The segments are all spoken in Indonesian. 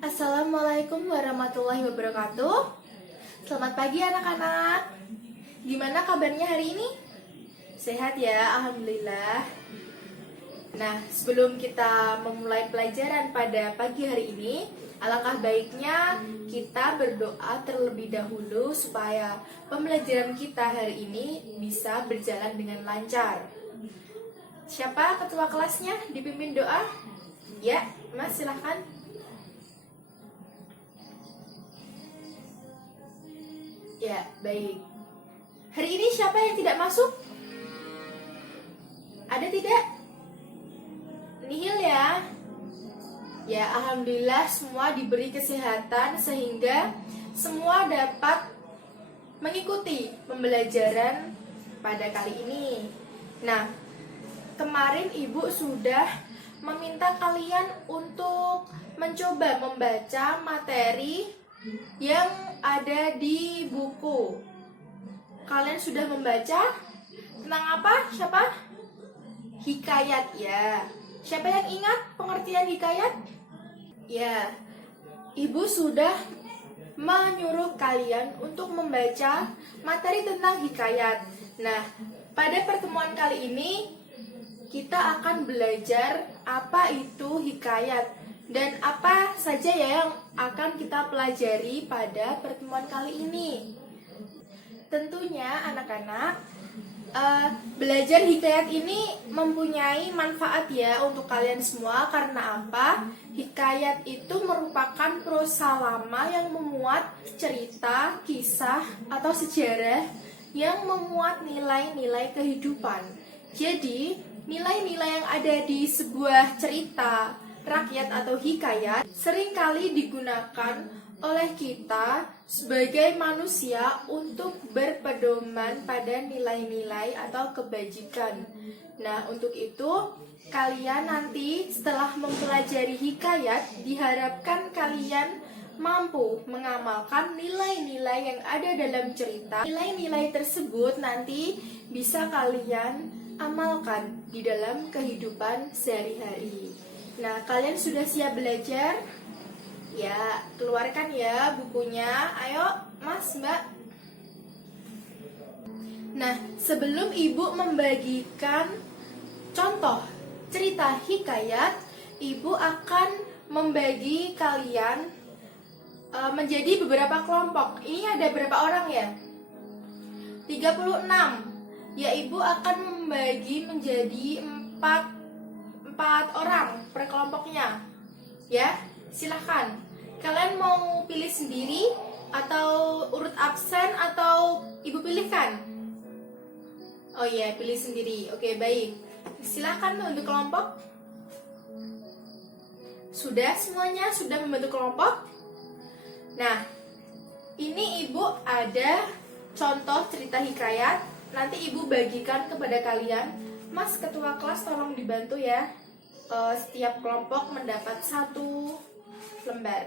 Assalamualaikum warahmatullahi wabarakatuh. Selamat pagi anak-anak. Gimana kabarnya hari ini? Sehat ya, alhamdulillah. Nah, sebelum kita memulai pelajaran pada pagi hari ini, alangkah baiknya kita berdoa terlebih dahulu supaya pembelajaran kita hari ini bisa berjalan dengan lancar. Siapa ketua kelasnya? Dipimpin doa? Ya, Mas silahkan. Ya, baik. Hari ini siapa yang tidak masuk? Ada tidak? Nihil ya. Ya, alhamdulillah semua diberi kesehatan sehingga semua dapat mengikuti pembelajaran pada kali ini. Nah, kemarin Ibu sudah meminta kalian untuk mencoba membaca materi yang ada di buku. Kalian sudah membaca tentang apa? Siapa? Hikayat ya. Siapa yang ingat pengertian hikayat? Ya, Ibu sudah menyuruh kalian untuk membaca materi tentang hikayat. Nah, pada pertemuan kali ini kita akan belajar apa itu hikayat dan apa saja ya yang akan kita pelajari pada pertemuan kali ini. Tentunya anak-anak, belajar hikayat ini mempunyai manfaat ya untuk kalian semua. Karena apa? Hikayat itu merupakan prosa lama yang memuat cerita, kisah, atau sejarah yang memuat nilai-nilai kehidupan. Jadi, nilai-nilai yang ada di sebuah cerita rakyat atau hikayat seringkali digunakan oleh kita sebagai manusia untuk berpedoman pada nilai-nilai atau kebajikan. Nah, untuk itu kalian nanti setelah mempelajari hikayat diharapkan kalian mampu mengamalkan nilai-nilai yang ada dalam cerita. Nilai-nilai tersebut nanti bisa kalian amalkan di dalam kehidupan sehari-hari. Nah, kalian sudah siap belajar? Ya, keluarkan ya bukunya. Ayo, Mas, Mbak. Nah, sebelum Ibu membagikan contoh cerita hikayat, Ibu akan membagi kalian menjadi beberapa kelompok. Ini ada berapa orang ya? 36. Ya, Ibu akan membagi menjadi 4 orang per kelompoknya. Ya, silahkan. Kalian mau pilih sendiri atau urut absen atau Ibu pilihkan? Oh iya, pilih sendiri. Oke, baik. Silahkan untuk kelompok. Sudah semuanya? Sudah membentuk kelompok? Nah, ini Ibu ada contoh cerita hikayat. Nanti Ibu bagikan kepada kalian. Mas, ketua kelas tolong dibantu ya. Setiap kelompok mendapat 1 lembar.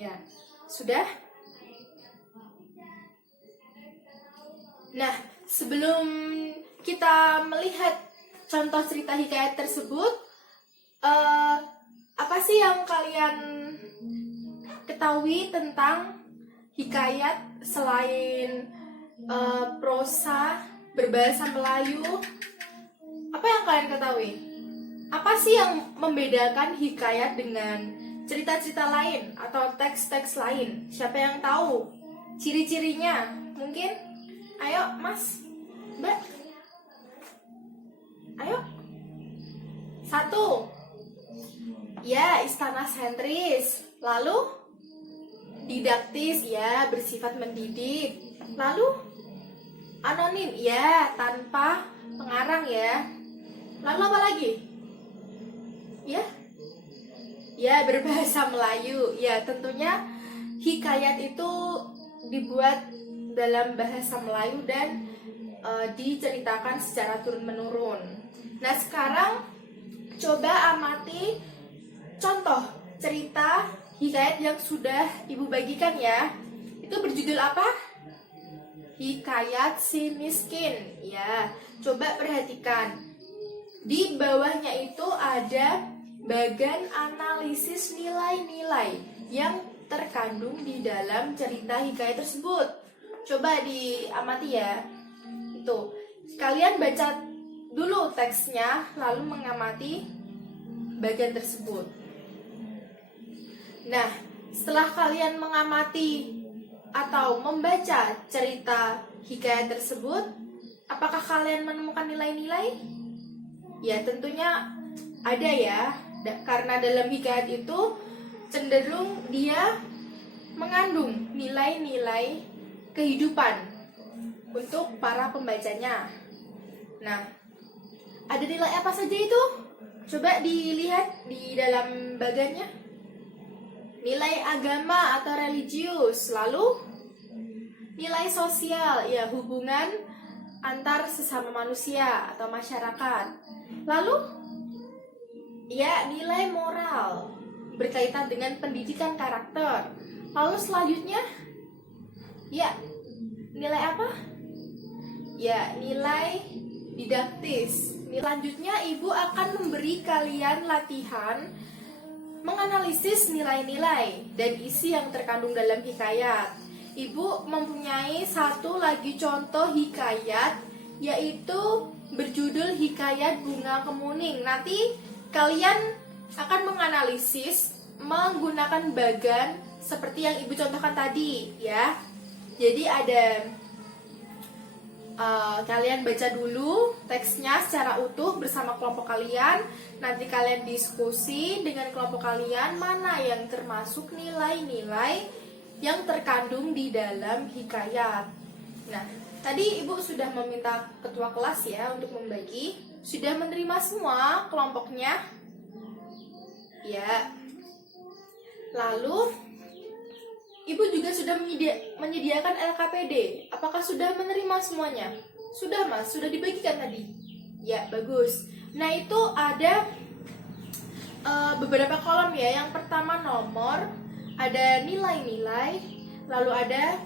Ya, sudah? Nah, sebelum kita melihat contoh cerita hikayat tersebut, apa sih yang kalian ketahui tentang hikayat selain prosa berbahasa Melayu? Apa yang kalian ketahui? Apa sih yang membedakan hikayat dengan cerita-cerita lain atau teks-teks lain? Siapa yang tahu ciri-cirinya? Mungkin? Ayo, Mas, Mbak. Ayo. 1. Ya, istana sentris. Lalu didaktis, ya, bersifat mendidik. Lalu anonim, ya, tanpa pengarang ya. Lalu apa lagi? Ya, berbahasa Melayu. Ya, tentunya hikayat itu dibuat dalam bahasa Melayu dan diceritakan secara turun-menurun. Nah, sekarang coba amati contoh cerita hikayat yang sudah Ibu bagikan ya. Itu berjudul apa? Hikayat si miskin. Ya, coba perhatikan. Di bawahnya itu ada bagan analisis nilai-nilai yang terkandung di dalam cerita hikayat tersebut. Coba diamati ya. Itu. Kalian baca dulu teksnya, lalu mengamati bagian tersebut. Nah, setelah kalian mengamati atau membaca cerita hikayat tersebut, apakah kalian menemukan nilai-nilai? Ya, tentunya ada ya, karena dalam hikayat itu cenderung dia mengandung nilai-nilai kehidupan untuk para pembacanya. Nah, ada nilai apa saja itu? Coba dilihat di dalam bagannya. Nilai agama atau religius, lalu nilai sosial, ya hubungan antar sesama manusia atau masyarakat. Lalu ya nilai moral berkaitan dengan pendidikan karakter. Lalu selanjutnya ya nilai apa? Ya nilai didaktis. Selanjutnya ibu akan memberi kalian latihan menganalisis nilai-nilai dan isi yang terkandung dalam hikayat. Ibu mempunyai satu lagi contoh hikayat, yaitu berjudul Hikayat Bunga Kemuning. Nanti kalian akan menganalisis menggunakan bagan seperti yang ibu contohkan tadi, ya. Jadi ada kalian baca dulu teksnya secara utuh bersama kelompok kalian. Nanti kalian diskusi dengan kelompok kalian mana yang termasuk nilai-nilai yang terkandung di dalam hikayat. Nah, tadi ibu sudah meminta ketua kelas ya untuk membagi. Sudah menerima semua kelompoknya? Ya. Lalu ibu juga sudah menyediakan LKPD. Apakah sudah menerima semuanya? Sudah mas, sudah dibagikan tadi. Ya, bagus. Nah itu ada beberapa kolom ya. Yang pertama nomor, ada nilai-nilai, lalu ada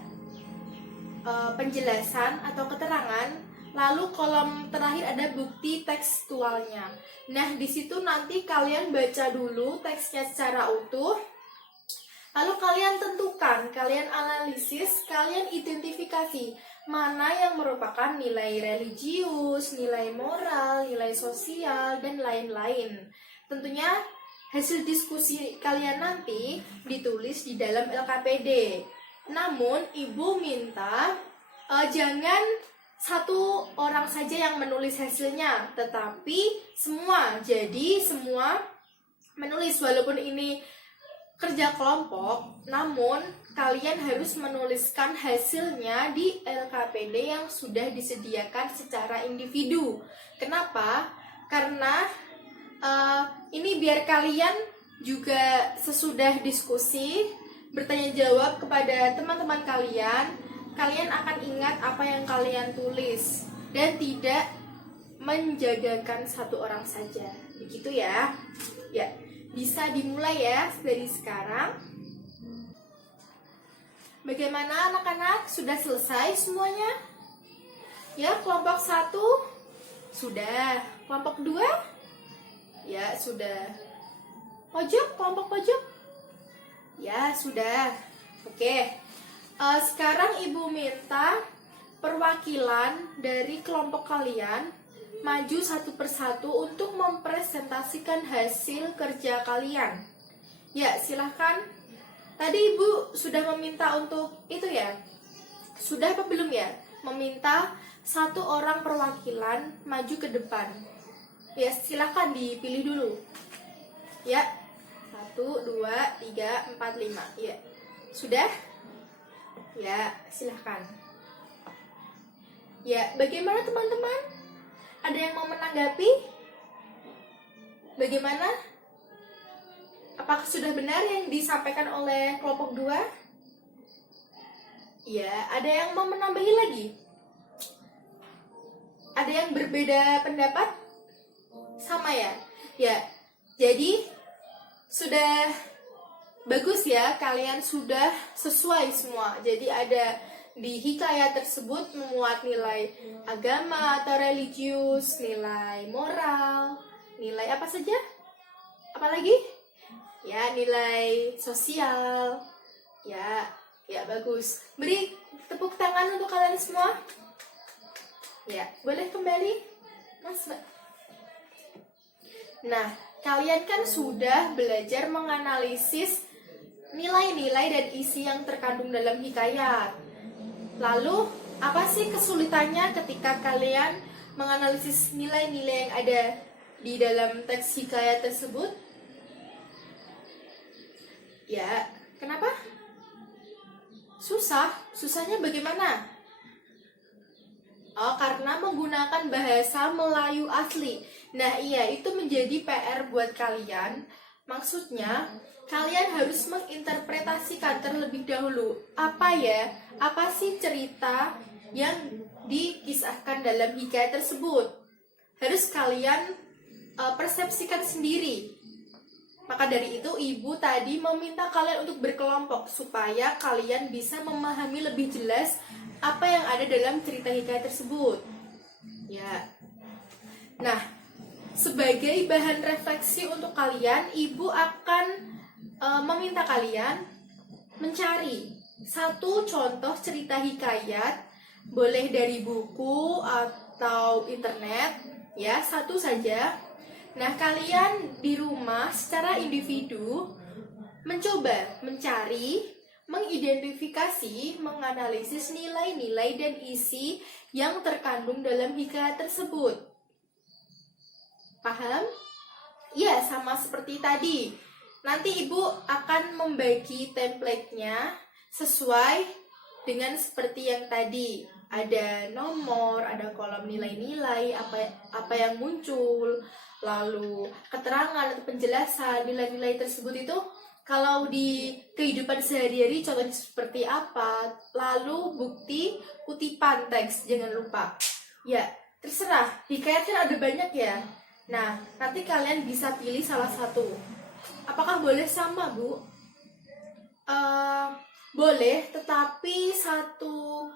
penjelasan atau keterangan, lalu kolom terakhir ada bukti tekstualnya. Nah di situ nanti kalian baca dulu teksnya secara utuh. Lalu kalian tentukan, kalian analisis, kalian identifikasi mana yang merupakan nilai religius, nilai moral, nilai sosial, dan lain-lain. Tentunya hasil diskusi kalian nanti ditulis di dalam LKPD. Namun ibu minta jangan satu orang saja yang menulis hasilnya, tetapi semua. Jadi semua menulis, walaupun ini kerja kelompok, namun kalian harus menuliskan hasilnya di LKPD yang sudah disediakan secara individu. Kenapa? Karena ini biar kalian juga sesudah diskusi bertanya jawab kepada teman-teman kalian, kalian akan ingat apa yang kalian tulis dan tidak menjagakan satu orang saja. Begitu ya. Ya. Bisa dimulai ya dari sekarang. Bagaimana anak-anak? Sudah selesai semuanya? Ya, kelompok 1 sudah. Kelompok 2? Ya, sudah. Pojok, kelompok pojok? Ya, sudah. Oke. Sekarang ibu minta perwakilan dari kelompok kalian maju satu persatu untuk mempresentasikan hasil kerja kalian. Ya, silahkan. Tadi ibu sudah meminta untuk itu ya. Sudah apa belum ya? Meminta satu orang perwakilan maju ke depan. Ya, silahkan dipilih dulu. Ya, 1, 2, 3, 4, 5. Ya, sudah? Ya, silahkan. Ya, bagaimana teman-teman? Ada yang mau menanggapi? Bagaimana? Apakah sudah benar yang disampaikan oleh kelompok 2? Ya, ada yang mau menambahi lagi? Ada yang berbeda pendapat? Sama ya? Ya, jadi sudah bagus ya, kalian sudah sesuai semua. Jadi ada di hikayat tersebut memuat nilai agama atau religius, nilai moral, nilai apa saja? Apa Apalagi? Ya, nilai sosial. Ya bagus. Beri tepuk tangan untuk kalian semua. Ya, boleh kembali, Mas Mbak. Nah, kalian kan sudah belajar menganalisis nilai-nilai dan isi yang terkandung dalam hikayat. Lalu, apa sih kesulitannya ketika kalian menganalisis nilai-nilai yang ada di dalam teks hikayat tersebut? Ya, kenapa? Susah? Susahnya bagaimana? Oh, karena menggunakan bahasa Melayu asli. Nah, iya, itu menjadi PR buat kalian. Maksudnya, kalian harus menginterpretasikan terlebih dahulu. Apa sih cerita yang dikisahkan dalam hikayat tersebut? Harus kalian persepsikan sendiri. Maka dari itu, ibu tadi meminta kalian untuk berkelompok supaya kalian bisa memahami lebih jelas apa yang ada dalam cerita hikayat tersebut. Ya. Nah, sebagai bahan refleksi untuk kalian, ibu akan meminta kalian mencari satu contoh cerita hikayat, boleh dari buku atau internet, ya, satu saja. Nah, kalian di rumah secara individu mencoba mencari, mengidentifikasi, menganalisis nilai-nilai dan isi yang terkandung dalam hikayat tersebut. Paham? Ya, sama seperti tadi. Nanti ibu akan membagi template-nya sesuai dengan seperti yang tadi. Ada nomor, ada kolom nilai-nilai, apa yang muncul, lalu keterangan atau penjelasan nilai-nilai tersebut itu kalau di kehidupan sehari-hari contohnya seperti apa, lalu bukti kutipan teks, jangan lupa. Ya, terserah, hikayat kan ada banyak ya. Nah, nanti kalian bisa pilih salah satu. Apakah boleh sama, Bu? Boleh, tetapi satu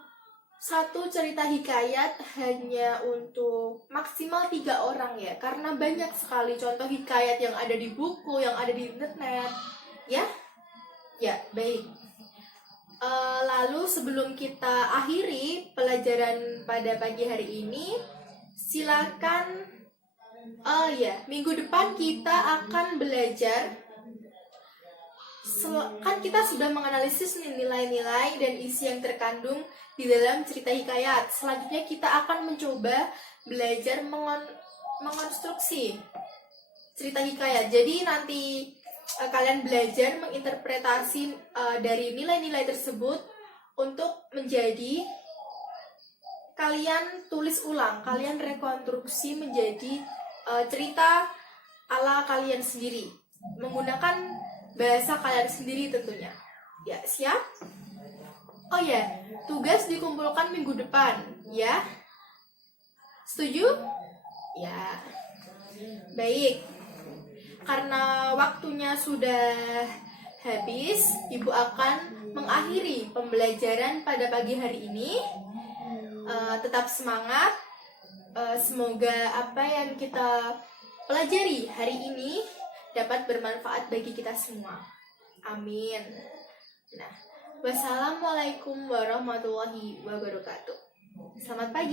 cerita hikayat hanya untuk maksimal 3 orang ya, karena banyak sekali contoh hikayat yang ada di buku, yang ada di internet. Ya, baik. Lalu sebelum kita akhiri pelajaran pada pagi hari ini, silakan. Minggu depan kita akan belajar. Kan kita sudah menganalisis nilai-nilai dan isi yang terkandung di dalam cerita hikayat. Selanjutnya kita akan mencoba belajar mengonstruksi cerita hikayat. Jadi nanti kalian belajar menginterpretasi dari nilai-nilai tersebut untuk menjadi kalian tulis ulang, kalian rekonstruksi menjadi cerita ala kalian sendiri menggunakan bahasa kalian sendiri tentunya. Ya, siap? Oh ya, tugas dikumpulkan minggu depan, ya. Setuju? Ya. Baik. Karena waktunya sudah habis, ibu akan mengakhiri pembelajaran pada pagi hari ini. Tetap semangat. Semoga apa yang kita pelajari hari ini dapat bermanfaat bagi kita semua. Amin. Nah, wassalamualaikum warahmatullahi wabarakatuh. Selamat pagi.